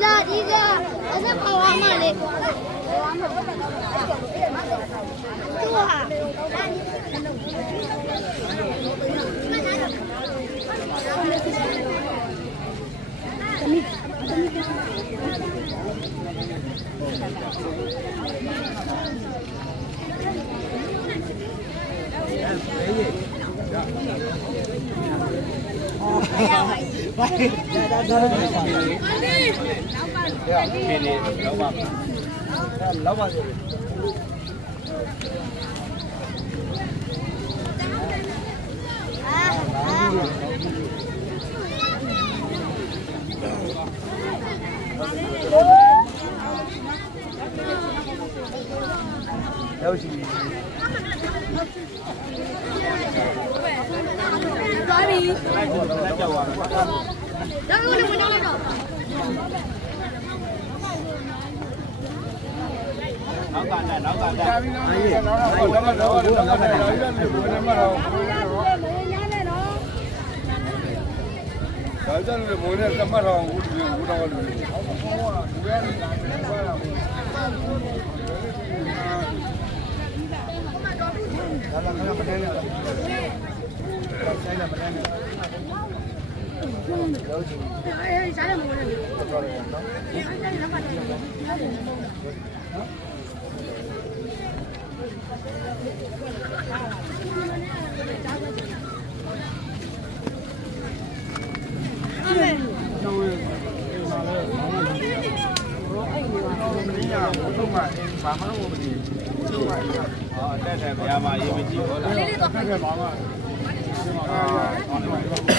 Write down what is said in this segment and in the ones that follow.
的，你这我是跑完马的。đâu chị Nói đi. ဟာသွားပြီတော့လို့ဝင်တော့တော့ဒါကြလို့ဘုံနဲ့သမတ်တော်ဦးလူဦးတော်လူလူကလည်းဘာလာဒါလည်းမနဲ့နဲ့ဆိုင်လာမနဲ့နဲ့အဲစားရမလို့မင်းရဘုထုမှ ဘာမှမသိဘူးဟောတက်တယ်ဘုရားမရေးမကြည့်ဟုတ်လားလေးလေးတော့ဖက်ခဲ့ပါမှာအာ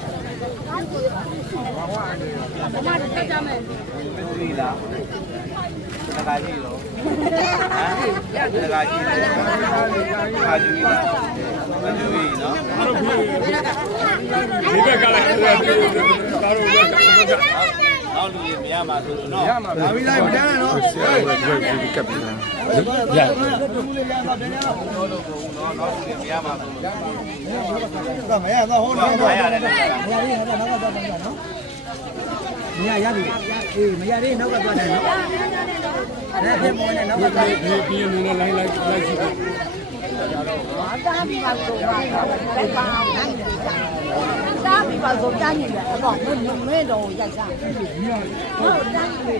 ဘယ်လာတန်းစီကြတန်းစီကြဟုတ်တန်းစီကြရမှာရမှာပြီလားတခါကြည့်ရောဟမ်တခါကြည့်တယ်ခါကြည့်လားမကြည့်ဘူးနော်ဒီဘက်ကလည်းဒါတို့ဘက်က နောက်လူကြီးမရမှာဆိုလို့နော်ရမှာဒါပြီးလိုက်မတန်းနဲ့နော်ဆရာကဒီကပ်ပြန်ရရတော့လို့ဘုံနော်နောက်လူကြီးမရမှာဆိုလို့ဒါမရတော့ဟောတော့တော့မရတယ်နော်မရရပြီအေးမရသေးနောက်ကသွားတယ်နော်ဒါပြမောနဲ့နောက်ကသွားတယ်ဒီပြင်းနေလိုက်လိုက်လိုက်ရှိတယ်စားပြီးပါဆိုပါတော့ပါနိုင်တယ်စားပြီးပါ ဆိုတန်းနေတယ်အဲ့တော့မင်းမဲတော့ရိုက်စားဟုတ်တန်းနေ